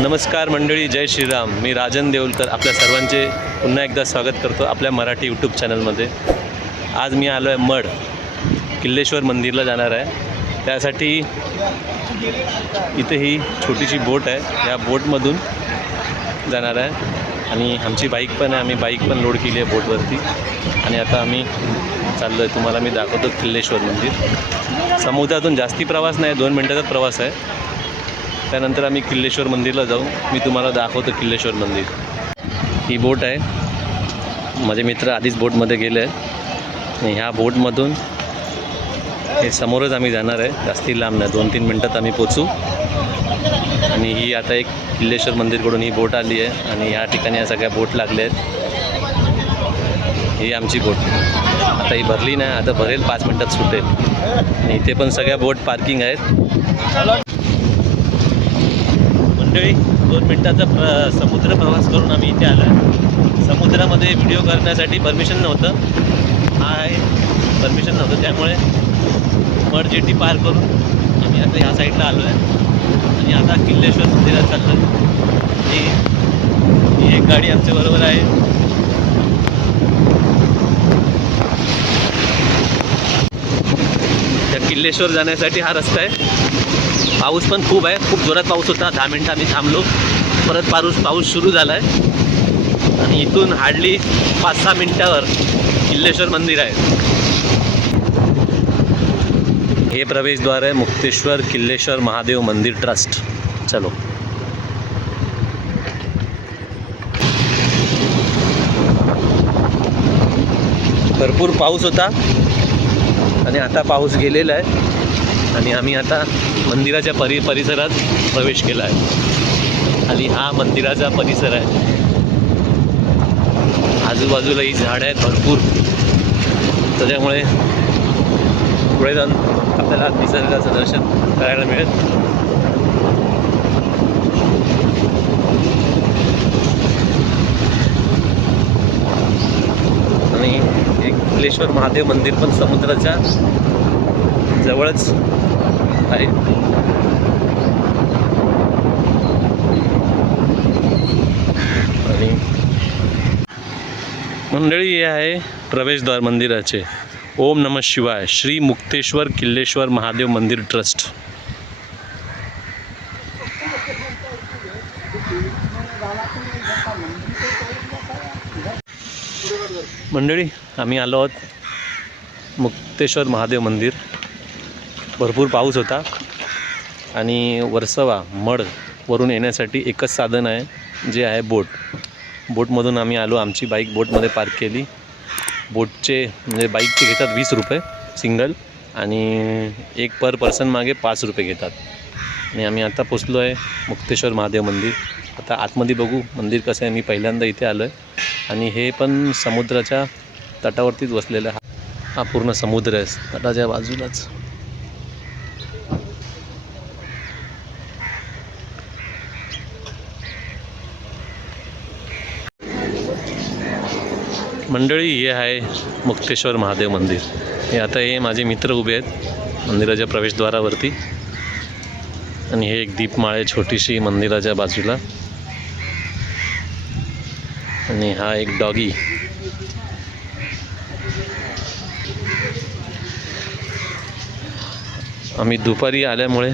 नमस्कार मंडळी जय श्रीराम. मी राजन देऊलकर आपल्या सर्वांचे पुन्हा एकदा स्वागत करतो आपल्या मराठी यूट्यूब चॅनलमध्ये आज मी आलो आहे मड किल्लेश्वर मंदिरला जाणार आहे. त्यासाठी इथे ही छोटीशी बोट आहे. या बोटमधून जाणार आहे. आणि आमची बाईक पण आहे. आम्ही बाईक पण लोड केली आहे बोटवरती. आणि आता आम्ही चाललो आहे तुम्हाला मी दाखवतो किल्लेश्वर मंदिर. समुद्रातून जास्ती प्रवास नाही. दोन मिनटाचाच प्रवास आहे. त्यानंतर आम्ही किल्लेश्वर मंदिरला जाऊ. मी तुम्हाला दाखवतो किल्लेश्वर मंदिर. ही बोट आहे. माझे मित्र आधीच बोटमध्ये गेले आहेत. आणि ह्या बोटमधून हे समोरच आम्ही जाणार आहे. जास्ती लांब नाही. दोन तीन मिनटात आम्ही पोचू आणि ही आता एक किल्लेश्वर मंदिरकडून ही बोट आली आहे. आणि या ठिकाणी या सगळ्या बोट लागल्या आहेत. ही आमची बोट. आता ही भरली नाही. आता भरेल. पाच मिनटात सुटेल. आणि इथे पण सगळ्या बोट पार्किंग आहेत. मंडळी दोन मिनटाचा प्र समुद्र प्रवास करून आम्ही इथे आलो आहे. समुद्रामध्ये व्हिडिओ करण्यासाठी परमिशन नव्हतं. हा आहे परमिशन नव्हतं. त्यामुळे मड जेटी पार करून आम्ही आता ह्या साईडला आलो आहे. आणि आता किल्लेश्वर मंदिरात चाललो ही ही एक गाडी आमच्याबरोबर आहे. त्या किल्लेश्वर जाण्यासाठी हा रस्ता आहे. पाऊस पण खूप आहे. खूप जोरात पाऊस होता. दहा मिनटं आम्ही थांबलो. परत पाऊस पाऊस सुरू झाला आहे आणि इथून हार्डली पाच सहा मिनटावर किल्लेश्वर मंदिर आहे. हे प्रवेशद्वार आहे मुक्तेश्वर किल्लेश्वर महादेव मंदिर ट्रस्ट. चलो. भरपूर पाऊस होता. आणि आता पाऊस गेलेला आहे. आणि आम्ही आता मंदिराच्या परि परिसरात प्रवेश केला आहे. आणि हा मंदिराचा परिसर आहे. आजूबाजूला ही झाडं आहेत भरपूर. त्याच्यामुळे पुढे जाऊन आपल्याला निसर्गाचं दर्शन करायला मिळेल. आणि एक महादेव मंदिर पण समुद्राच्या जवळच आहे. आणि मंडळी हे आहे प्रवेशद्वार मंदिराचे. ओम नम शिवाय श्री मुक्तेश्वर किल्लेश्वर महादेव मंदिर ट्रस्ट. मंडळी आम्ही आलो आहोत मुक्तेश्वर महादेव मंदिर. भरपूर पाऊस होता. आणि वर्सवा मड वरून येण्यासाठी एकच साधन आहे जे आहे बोट. बोटमधून आम्ही आलो आमची बाईक बोटमध्ये पार्क केली. बोटचे म्हणजे बाईकचे घेतात वीस रुपये सिंगल. आणि एक पर पर्सन मागे पाच रुपये घेतात. आणि आम्ही आता पोचलो आहे मुक्तेश्वर महादेव मंदिर. आता आतमध्ये बघू मंदिर कसं आहे. मी पहिल्यांदा इथे आलो आहे आणि हे पण समुद्राच्या तटावरतीच वसलेलं हा हा पूर्ण समुद्र आहे. तटाच्या बाजूलाच. मंडळी हे आहे मुक्तेश्वर महादेव मंदिर. हे आता हे माझे मित्र उभे आहेत मंदिराच्या प्रवेशद्वारावरती. आणि हे एक दीपमाळ आहे छोटीशी मंदिराच्या बाजूला. आणि हा एक डॉगी. आम्ही दुपारी आल्यामुळे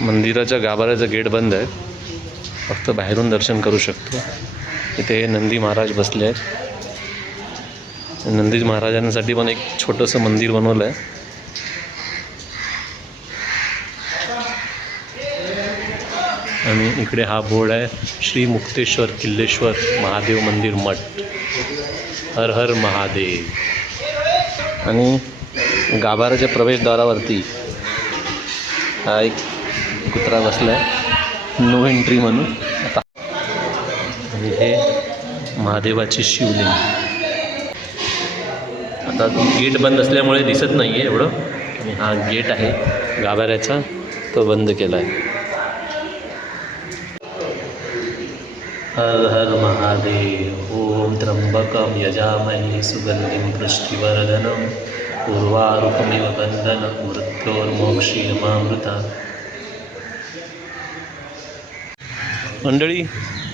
मंदिराच्या गाभाऱ्याचं गेट बंद आहे. फक्त बाहेरून दर्शन करू शकतो. इथे हे नंदी महाराज बसले आहेत. नंदीज महाराजांसाठी पण एक छोटंसं मंदिर बनवलं आहे आणि इकडे हा बोर्ड आहे श्री मुक्तेश्वर किल्लेश्वर महादेव मंदिर मठ. हर हर महादेव. आणि गाभाऱ्याच्या प्रवेशद्वारावरती हा एक कुत्रा बसला आहे नो एंट्री म्हणून. आणि हे महादेवाची शिवलिंग. आता गेट बंद असल्यामुळे दिसत नाही आहे एवढं. आणि हा गेट आहे गाभाऱ्याचा तो बंद केला आहे हर हर महादेव ओम त्र्यंबकम यजामहे सुगंधिम पुष्टिवर्धनम पूर्वारुकमिव बंधन मृत्योर्मोक्षीयमामृता मंडळी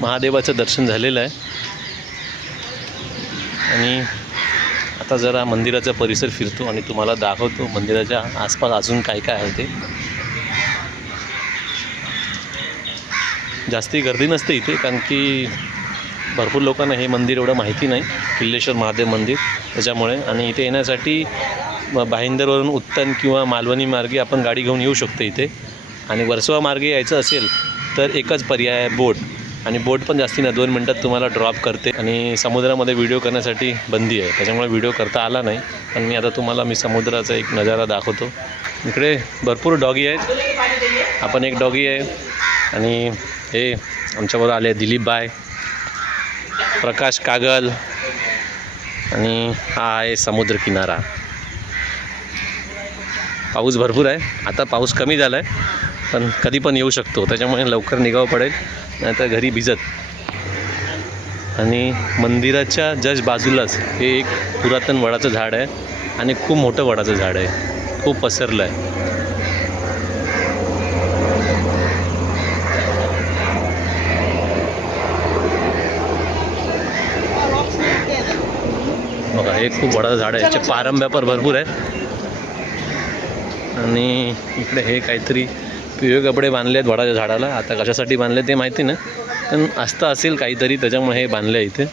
महादेवाचं दर्शन झालेलं आहे. आणि आता जरा मंदिराचा परिसर फिरतो आणि तुम्हाला दाखवतो मंदिराच्या आसपास अजून काय काय आहे ते. जास्ती गर्दी नसते इथे कारण की भरपूर लोकांना हे मंदिर एवढं माहिती नाही किल्लेश्वर महादेव मंदिर त्याच्यामुळे. आणि इथे येण्यासाठी बाहिंदरवरून भाईंदरवरून उत्तन किंवा मालवणी मार्गे आपण गाडी घेऊन येऊ शकतो इथे. आणि वर्सोवा मार्गे यायचं असेल तर एकच पर्याय आहे बोट. आणि बोट पण जास्ती ना दोन मिनटात तुम्हाला ड्रॉप करते. आणि समुद्रामध्ये व्हिडिओ करण्यासाठी बंदी आहे. त्याच्यामुळे व्हिडिओ करता आला नाही. पण मी आता तुम्हाला मी समुद्राचा एक नजारा दाखवतो. इकडे भरपूर डॉगी आहेत. आपण एक डॉगी आहे. आणि हे आमच्याबरोबर आले दिलीप बाय प्रकाश कागल आणि हा आहे समुद्र किनारा. पाऊस भरपूर आहे. आता पाऊस कमी झाला आहे पण कधी पण येऊ शकतो. त्याच्यामुळे लवकर निघावं पडेल नाहीतर घरी भिजत. आणि मंदिराच्या जस्ट बाजूलाच हे एक पुरातन वडाचं झाड आहे आणि खूप मोठं वडाचं झाड आहे. खूप पसरलं आहे. बघा हे खूप वडाचं झाड आहे. याचे पारंब्या पण भरपूर आहेत आणि इकडे हे काहीतरी पिवळे कपडे बांधले आहेत वडाच्या झाडाला. आता कशासाठी बांधले ते माहिती नाही. पण असतं असेल काहीतरी त्याच्यामुळे हे बांधले आहे इथे.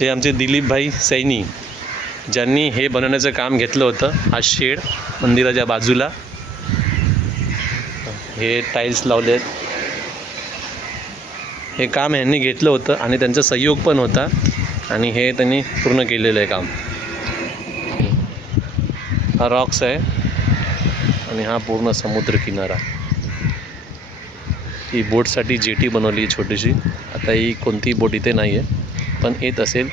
हे आमचे दिलीपभाई सैनी ज्यांनी हे बनवण्याचं काम घेतलं होतं. हा शेड मंदिराच्या बाजूला. हे टाईल्स लावले आहेत. हे काम ह्यांनी घेतलं होतं आणि त्यांचा सहयोग पण होता. आणि हे त्यांनी पूर्ण केलेलं आहे काम. हा रॉक्स आहे. आणि हा पूर्ण समुद्र किनारा ही बोटसाठी जेटी बनवली आहे छोटीशी. आता ही कोणती बोट इथे नाही आहे पण येत असेल.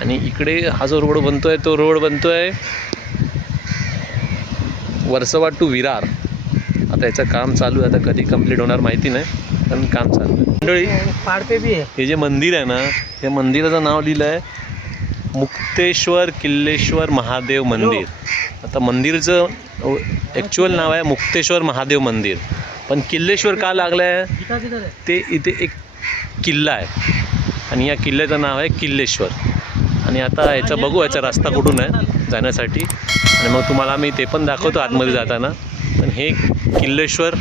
आणि इकडे हा जो रोड बनतो आहे तो रोड बनतो आहे वर्सवा टू विरार. आता याचं काम चालू आहे. आता कधी कंप्लीट होणार माहिती नाही पण काम चालू आहे. मंडळी है हे जे मंदिर आहे ना हे मंदिराचं नाव लिहिलं आहे मुक्तेश्वर किल्लेश्वर महादेव मंदिर. आता मंदिरचं ॲक्च्युअल नाव आहे मुक्तेश्वर महादेव मंदिर. पण किल्लेश्वर का लागलं आहे है ते इथे एक किल्ला आहे. आणि या किल्ल्याचं नाव आहे किल्लेश्वर. आणि आता याचा बघू याचा रस्ता कुठून आहे जाण्यासाठी. आणि मग तुम्हाला मी ते पण दाखवतो आतमध्ये जाताना. पण हे किल्लेश्वर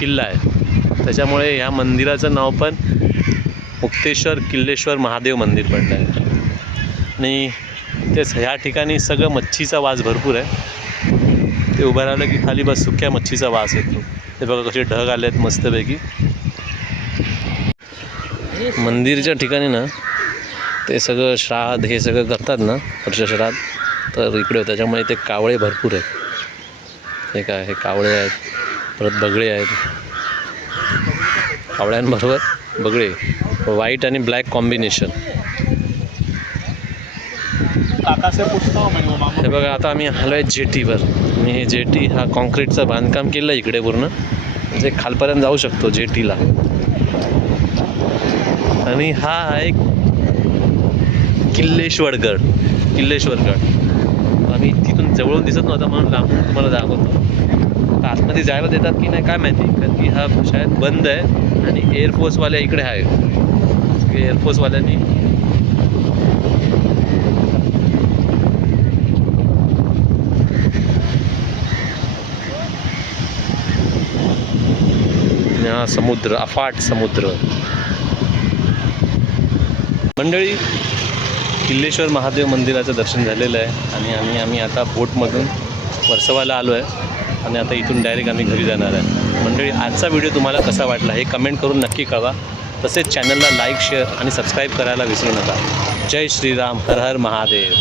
किल्ला आहे. त्याच्यामुळे ह्या मंदिराचं नाव पण मुक्तेश्वर किल्लेश्वर महादेव मंदिर पडलं आहे. आणि तेच ह्या ठिकाणी सगळं मच्छीचा वास भरपूर आहे. ते उभं राहिलं की खाली बस सुक्या मच्छीचा वास येतो. ते बघा कसे ढग आले आहेत मस्तपैकी. मंदिरच्या ठिकाणी ना ते सगळं श्राद्ध हे सगळं करतात ना वर्षश्राद्ध तर इकडे त्याच्यामुळे ते कावळे भरपूर आहेत. हे काय हे कावळे आहेत परत बगळे आहेत. कावळ्यांबरोबर बगळे व्हाईट आणि ब्लॅक कॉम्बिनेशन. हे बघा आता आम्ही आलो आहे जेटीवर. मी हे जेटी हा कॉन्क्रीटचं बांधकाम केलं आहे इकडे पूर्ण. म्हणजे खालपर्यंत जाऊ शकतो जेटीला. आणि हा आहे किल्लेश्वरगड. किल्लेश्वरगड. आम्ही तिथून जवळून दिसत नव्हता म्हणून लांबून तुम्हाला दाखवतो. आतमध्ये जायला देतात की नाही काय माहिती. कारण की हा शायद बंद आहे आणि एअरफोर्सवाले इकडे आहे. एअरफोर्सवाल्यांनी समुद्र अफाट समुद्र. मंडळी किल्लेश्वर महादेव मंदिराचं दर्शन झालेलं आहे आणि आम्ही आम्ही आता बोटमधून वर्सवाला आलो आहे आणि आता इथून डायरेक्ट आम्ही घरी जाणार आहे. मंडळी आजचा व्हिडिओ तुम्हाला कसा वाटला हे कमेंट करून नक्की कळवा. तसेच चॅनलला लाईक शेअर आणि सबस्क्राईब करायला विसरू नका. जय श्रीराम हर हर महादेव.